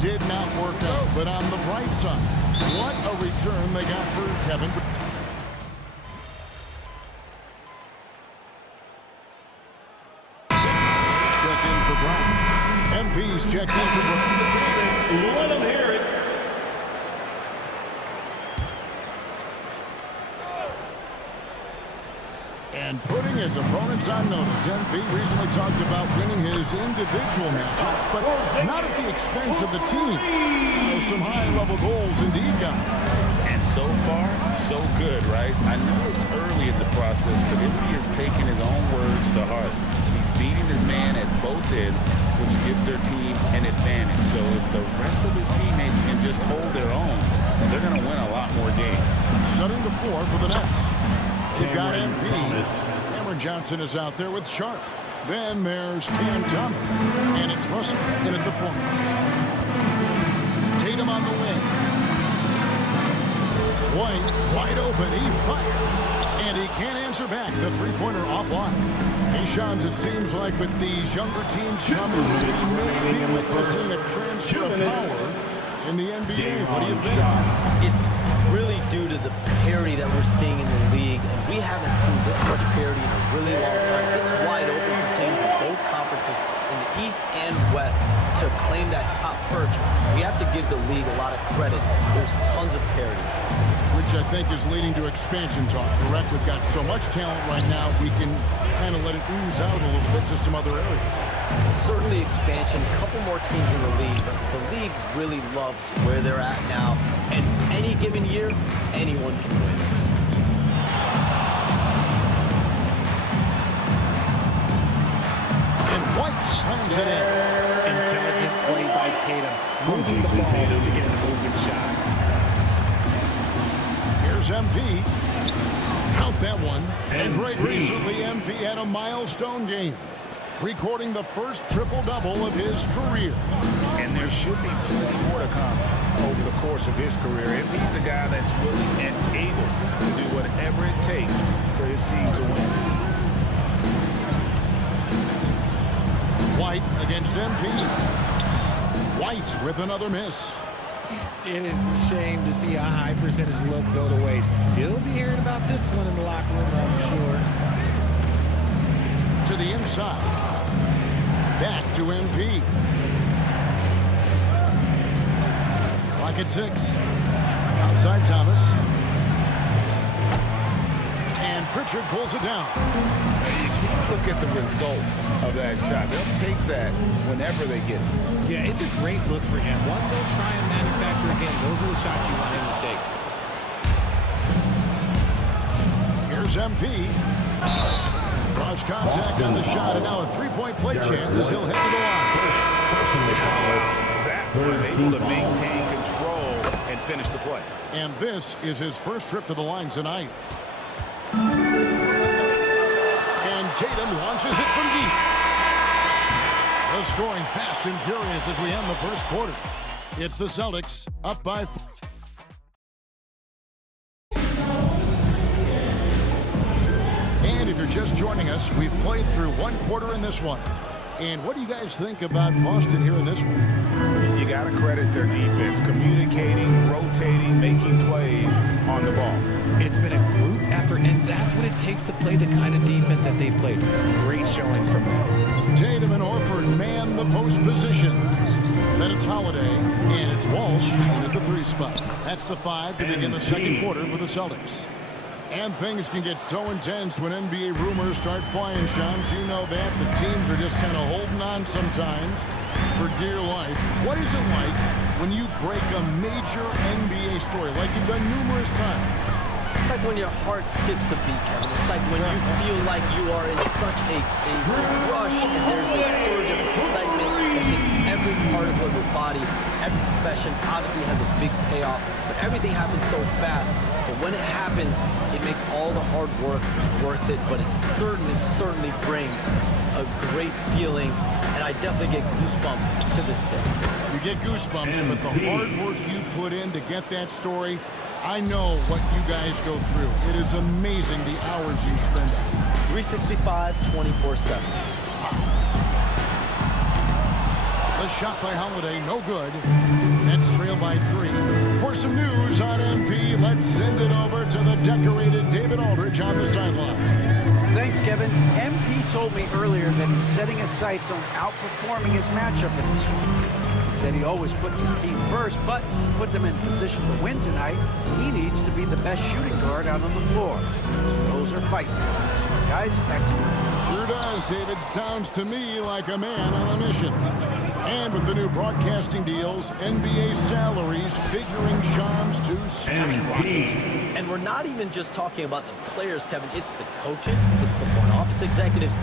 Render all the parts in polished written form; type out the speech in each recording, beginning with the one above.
did not work out. But on the bright side, what a return they got for Kevin. Check in for Brown. MP's checked in for Brown. Let them hear it. And putting his opponents on notice, MP recently talked about winning his individual matchups, but not at the expense of the team. Some high-level goals indeed, guys. And so far, so good, right? I know it's early in the process, but MP has taken his own words to heart. He's beating his man at both ends, which gives their team an advantage. So if the rest of his teammates can just hold their own, they're going to win a lot more games. Shutting the floor for the Nets. You've got MP. Cameron Johnson is out there with Sharp. Then there's Cam Thomas. And it's Russell in at the point. Tatum on the wing. White, wide open. He fires. And he can't answer back. The three-pointer offline. Hey, Shams, it seems like with these younger teams, we may be witnessing a transfer of power in the NBA. What do you think? It's really due to the parity that we're seeing in the league, and we haven't seen this much parity in a really long time. It's wide open for teams in both conferences, in the East and West, to claim that top perch. We have to give the league a lot of credit. There's tons of parity. Which I think is leading to expansion talks. Correct, we've got so much talent right now, we can kind of let it ooze out a little bit to some other areas. Certainly expansion, a couple more teams in the league, but the league really loves where they're at now. And any given year, anyone can win. And White slams it in. Intelligent play by Tatum, moving the ball to get a moving shot. Here's MP. Count that one. And right recently, MP had a milestone game, recording the first triple-double of his career. And there should be plenty more to come over the course of his career. MP's a guy that's willing and able to do whatever it takes for his team to win. White against MP. White with another miss. It is a shame to see a high percentage look go to waste. You'll be hearing about this one in the locker room, I'm sure. To the inside. Back to MP. Clock at 6. Outside Thomas. And Pritchard pulls it down. You can't look at the result of that shot. They'll take that whenever they get it. Yeah, it's a great look for him. One they'll try and manufacture again. Those are the shots you want him to take. Here's MP. Cross contact on the shot, and now a three-point play chance as he'll head to the line. That one able to maintain control and finish the play. And this is his first trip to the line tonight. And Tatum launches it from deep. The scoring fast and furious as we end the first quarter. It's the Celtics up by 4. And if you're just joining us, we've played through one quarter in this one. And what do you guys think about Boston here in this one? You got to credit their defense, communicating, rotating, making plays on the ball. It's been a group effort, and that's what it takes to play the kind of defense that they've played. Great showing from them. Tatum and Horford man the post positions. Then it's Holiday, and it's Walsh in at the 3 spot. That's the 5 to begin the second quarter for the Celtics. And things can get so intense when NBA rumors start flying, Shams. You know that. The teams are just kind of holding on sometimes for dear life. What is it like when you break a major NBA story, like you've done numerous times? It's like when your heart skips a beat, Kevin. It's like when you feel like you are in such a rush and there's a surge of excitement that hits every part of your body. Every profession obviously has a big payoff, but everything happens so fast. But when it happens, it makes all the hard work worth it, but it certainly brings a great feeling, and I definitely get goosebumps to this day. You get goosebumps, but the hard work you put in to get that story, I know what you guys go through. It is amazing the hours you spend. 365, 24/7. The The shot by Holiday, no good. Nets trail by 3. For some news on MP, let's send it over to the decorated David Aldridge on the sideline. Thanks, Kevin. MP told me earlier that he's setting his sights on outperforming his matchup in this one. He said he always puts his team first, but to put them in position to win tonight, he needs to be the best shooting guard out on the floor. Those are fighting words. Guys, back to you. Sure does, David. Sounds to me like a man on a mission. And with the new broadcasting deals, NBA salaries figuring Shams to skyrocket. And we're not even just talking about the players, Kevin. It's the coaches. It's the front office executives.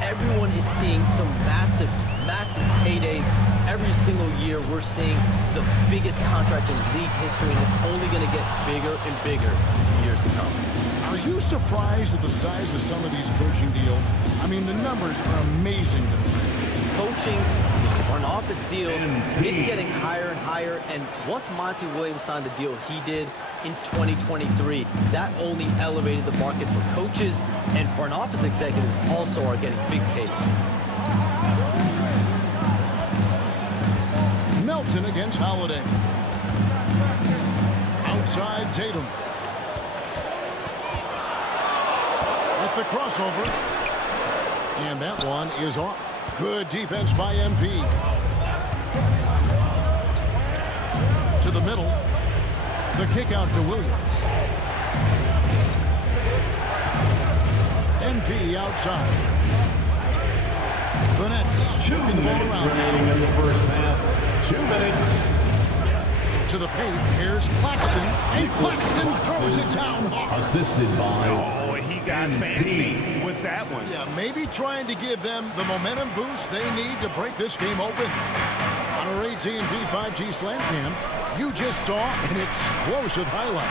Everyone is seeing some massive paydays. Every single year, we're seeing the biggest contract in league history, and it's only going to get bigger and bigger in years to come. Are you surprised at the size of some of these coaching deals? I mean, the numbers are amazing to me. Coaching, front office deals, it's getting higher and higher. And once Monty Williams signed the deal he did in 2023, that only elevated the market for coaches, and front office executives also are getting big paydays. Melton against Holiday. Outside Tatum. With the crossover. And that one is off. Good defense by MP. To the middle. The kick out to Williams. MP outside. The Nets shooting the ball around now. In the first half. 2 minutes. To the paint. Here's Claxton. And Claxton throws it down hard. Assisted by... Oh, he got fancy with that one. Yeah, maybe trying to give them the momentum boost they need to break this game open. On our AT&T 5G Slam Cam, you just saw an explosive highlight.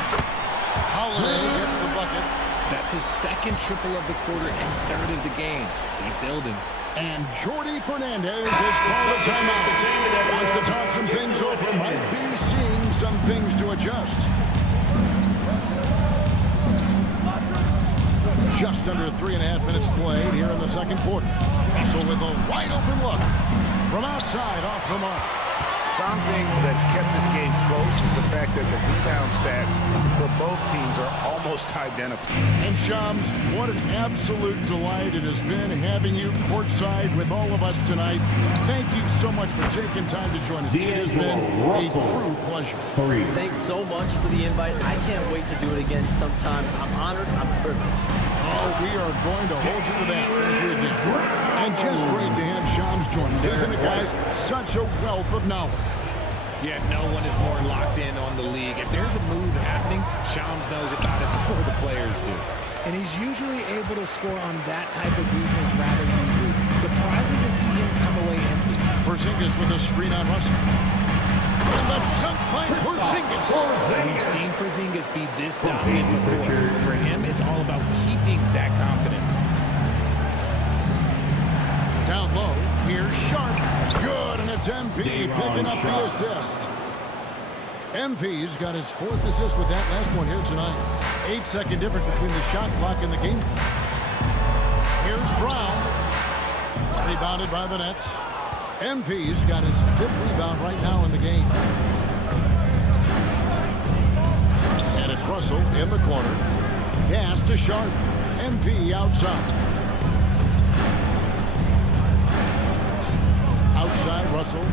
Holiday gets the bucket. That's his second triple of the quarter and third of the game. Keep building. And Jordi Fernandez has called a timeout. Wants to talk some things over. Might be seeing some things to adjust. Just under 3.5 minutes played here in the second quarter. Russell with a wide open look. From outside, off the mark. Something that's kept this game close is the fact that the rebound stats for both teams are almost identical. And Shams, what an absolute delight it has been having you courtside with all of us tonight. Thank you so much for taking time to join us. It has been a true pleasure. Thanks so much for the invite. I can't wait to do it again sometime. I'm honored. I'm privileged. Oh, we are going to hold you to that. Thank you again. And just great to have Shams join us, isn't it, guys? Such a wealth of knowledge. Yeah, no one is more locked in on the league. If there's a move happening, Shams knows about it before the players do. And he's usually able to score on that type of defense rather easily. Surprising to see him come away empty. Porzingis with a screen on Russell. And the dunk by Porzingis. We've seen Porzingis be this dominant before. For him, it's all about keeping that confidence. Down low, here's Sharp. Good, and it's MP picking up the assist. MP's got his 4th assist with that last one here tonight. 8-second difference between the shot clock and the game. Here's Brown. Rebounded by the Nets. MP's got his 5th rebound right now in the game. And it's Russell in the corner. Pass to Sharp. MP outside. Outside Russell.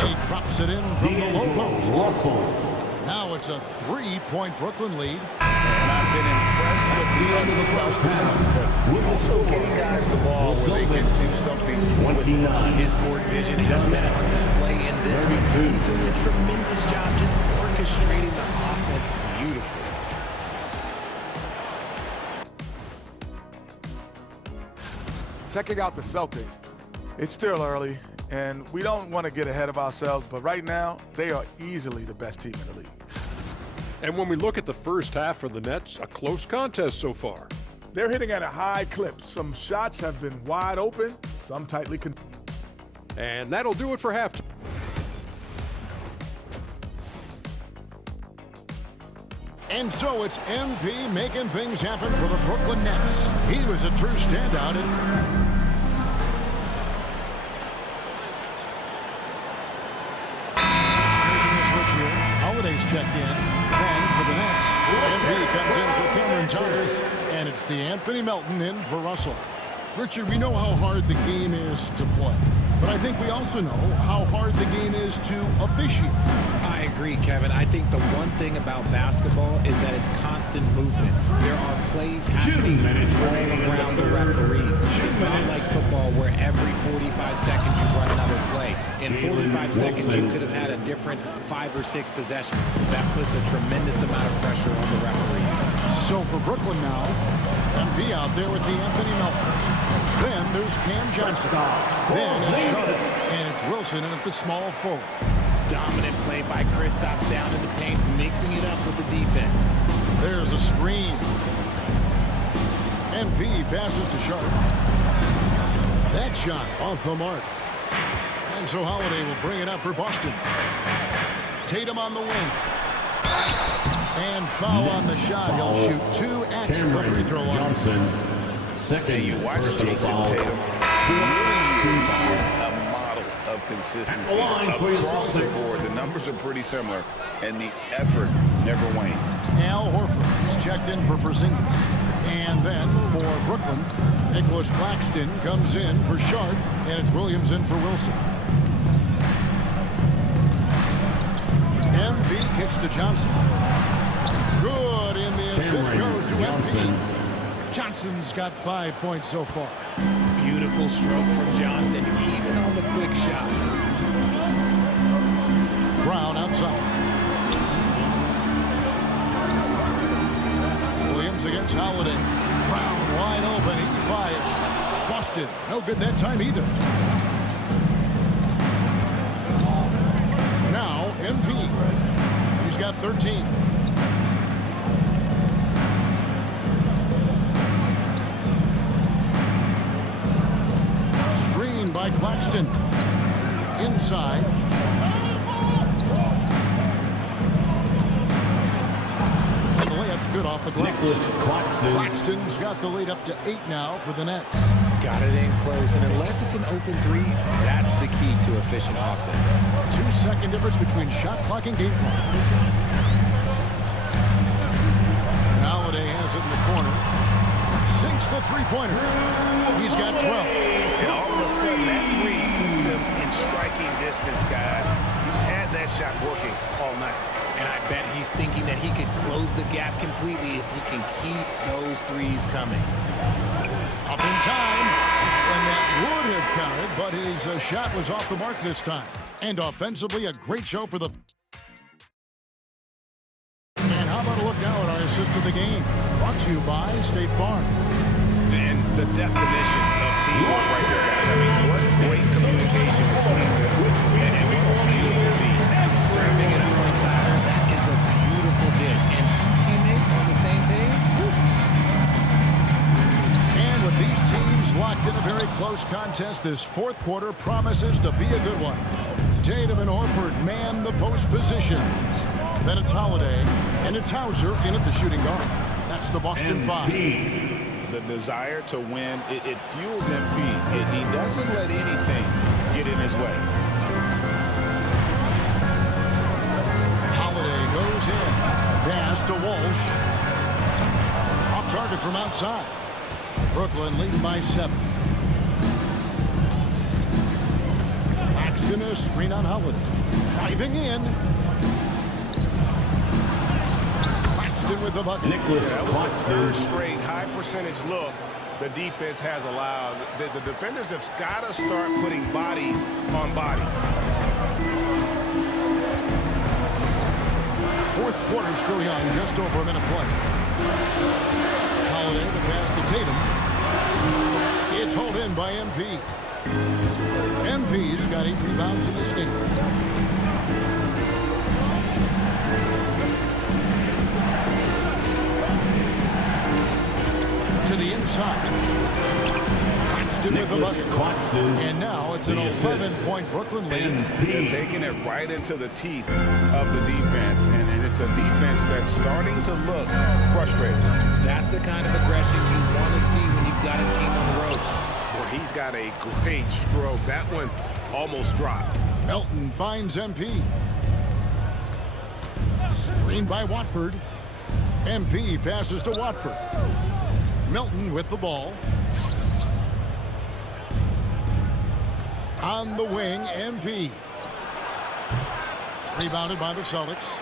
And he drops it in from the low post. Now it's a 3-point Brooklyn lead. And I've been impressed with the unselfishness, but also getting guys the ball where they can do something with it. His court vision has been on display in this one. He's doing a tremendous job just orchestrating the offense beautifully. Checking out the Celtics, it's still early, and we don't want to get ahead of ourselves, but right now, they are easily the best team in the league. And when we look at the first half for the Nets, a close contest so far. They're hitting at a high clip. Some shots have been wide open, some tightly controlled. And that'll do it for halftime. And so it's MP making things happen for the Brooklyn Nets. He was a true standout. Holiday's checked in. Then for the Nets, MP comes in for Cameron Thomas. And it's DeAnthony Melton in for Russell. Richard, we know how hard the game is to play. But I think we also know how hard the game is to officiate. I agree, Kevin. I think the one thing about basketball is that it's constant movement. There are plays happening all around the referees. It's not like football where every 45 seconds you run another play. In 45 seconds, you could have had a different 5 or 6 possessions. That puts a tremendous amount of pressure on the referees. So for Brooklyn now, MP out there with DeAnthony Melton. Then there's Cam Johnson. Then it's Sharp. And it's Wilson at the small forward. Dominant play by Kristaps down in the paint, mixing it up with the defense. There's a screen. MP passes to Sharp. That shot off the mark. And so Holiday will bring it up for Boston. Tatum on the wing. And foul on the shot. He'll shoot 2 at the free throw line. Second, you watch Jason Tatum. He really is a model of consistency across the board. The numbers are pretty similar, and the effort never wanes. Al Horford is checked in for Porzingis. And then for Brooklyn, Nicholas Claxton comes in for Sharp, and it's Williams in for Wilson. MP kicks to Johnson. Good, in the assist goes to MP. Johnson's got 5 points so far. Beautiful stroke from Johnson, even on the quick shot. Brown outside. Williams against Holiday. Brown wide open. He fires. Busted. No good that time either. Now MP. He's got 13. By Claxton. Inside. And the layup's good off the glass. Claxton's got the lead up to 8 now for the Nets. Got it in close, and unless it's an open 3, that's the key to efficient offense. 2-second difference between shot clock and game clock. And Holiday has it in the corner. Sinks the three-pointer. He's got 12. And all of a sudden, that 3 puts them in striking distance, guys. He's had that shot working all night. And I bet he's thinking that he could close the gap completely if he can keep those 3s coming. Up in time. And that would have counted, but his shot was off the mark this time. And offensively, a great show for the... And how about a look now at our assist of the game? Brought to you by State Farm. And the definition of teamwork right there, guys. I mean, what great communication between them. And what a beautiful feat. Serving it up like that, that is a beautiful dish. And 2 teammates on the same page. And with these teams locked in a very close contest, this 4th quarter promises to be a good one. Tatum and Horford man the post positions. Then it's Holiday, and it's Hauser in at the shooting guard. That's the Boston 5. The desire to win, it fuels MP. He doesn't let anything get in his way. Holiday goes in. Pass to Walsh. Off target from outside. Brooklyn leading by 7. Claxton a screen on Holiday. Driving in. Claxton with the bucket. That was the 3rd straight high percentage look the defense has allowed. The defenders have got to start putting bodies on body. 4th quarter still young, just over a minute play. Holiday the pass to Tatum. It's hauled in by MP. MP's got 8 rebounds in this game. To the inside. Claxton with the bucket. And now it's an 11-point Brooklyn lead. They're taking it right into the teeth of the defense, and it's a defense that's starting to look frustrated. That's the kind of aggression you want to see when you've got a team on the ropes. Well, he's got a great stroke. That one almost dropped. Melton finds MP. Screen by Watford. MP passes to Watford. Melton with the ball. On the wing, MP. Rebounded by the Celtics.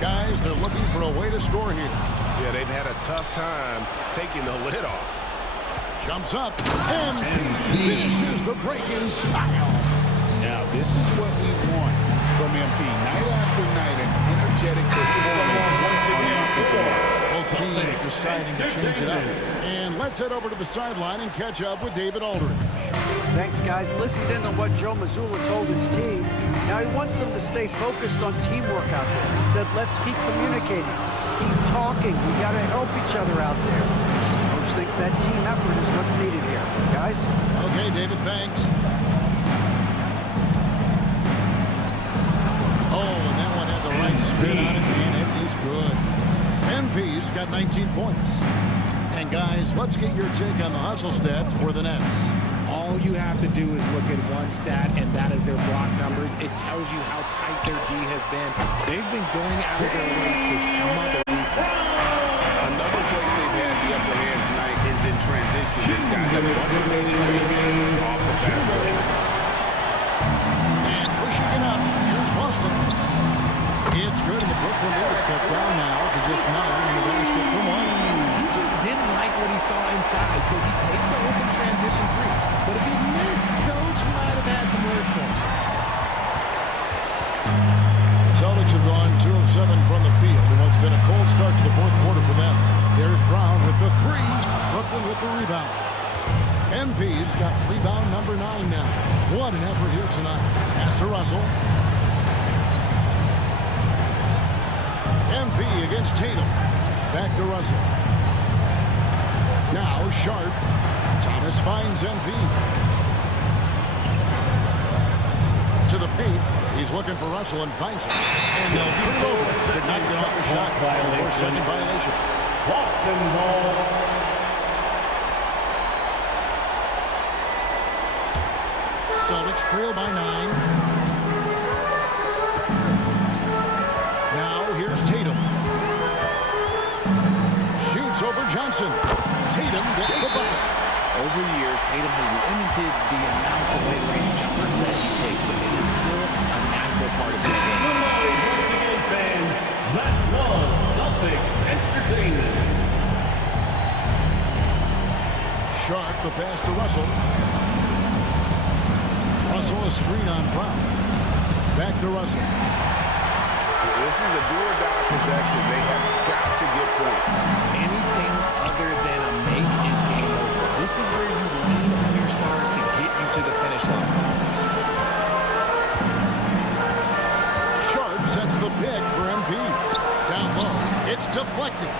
Guys, they're looking for a way to score here. Yeah, they've had a tough time taking the lid off. Jumps up and finishes the break in style. Now, this is what we want from MP. Night after night, an energetic performance on the offensive line. Both teams deciding to change it up. And let's head over to the sideline and catch up with David Aldridge. Thanks, guys. Listened in on what Joe Mazzulla told his team. Now he wants them to stay focused on teamwork out there. He said, let's keep communicating, keep talking. We got to help each other out there. Coach thinks that team effort is what's needed here. Guys? Okay, David, thanks. Oh, and that one had the right spin on it, and it is good. MP's got 19 points. And guys, let's get your take on the hustle stats for the Nets. All you have to do is look at one stat, and that is their block numbers. It tells you how tight their D has been. They've been going out of their way to smother defense. Another place they've had the upper hand tonight is in transition. They've got a bunch of players off the fast break. And pushing it up, here's Boston. It's good, and the Brooklyn Nets cut down now to just 9 in the basket from 1. He just didn't like what he saw inside, so he takes the open transition three. But if he missed, Coach might have had some words for him. The Celtics have gone 2 of 7 from the field in what's been a cold start to the fourth quarter for them. There's Brown with the 3. Brooklyn with the rebound. MP's got rebound number 9 now. What an effort here tonight. Pass to Russell. MP against Tatum. Back to Russell. Now Sharp. Thomas finds MP. To the paint. He's looking for Russell and finds him. And they'll turn it over. Did not get off the shot. 24-second violation. Boston ball. Celtics trail by 9. Now here's Tatum. Shoots over Johnson. Tatum gets the bucket. Over the years, Tatum has limited the amount of mid-range jumpers that he takes, but it is still a natural part of his game. Once again, fans, that was Celtics Entertainment. Sharp the pass to Russell. Russell a screen on Brown. Back to Russell. This is a do-or-die possession. They have got to get points. Anything other than a make is game over. This is where you lean on your stars to get you to the finish line. Sharp sets the pick for MP. Down low. It's deflected.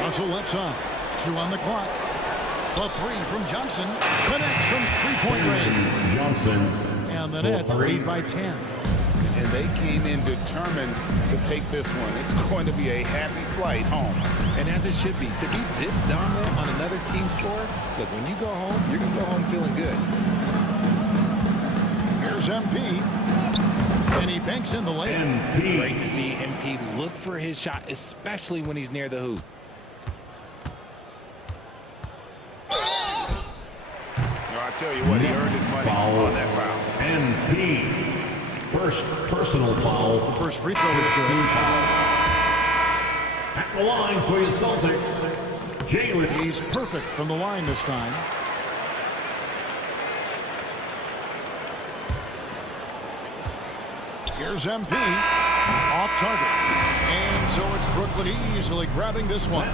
Russell left side. 2 on the clock. The 3 from Johnson connects from three-point range. Johnson. And the Nets lead by 10. And they came in determined to take this one. It's going to be a happy flight home. And as it should be. To be this dominant on another team's floor, look, when you go home, you're going to go home feeling good. Here's MP. And he banks in the layup. Great to see MP look for his shot, especially when he's near the hoop. I tell you what, he earned his money on that foul. MP. First personal foul. The first free throw is good. At the line for your Celtics, Jalen. He's perfect from the line this time. Here's MP. Off target. And so it's Brooklyn easily grabbing this one.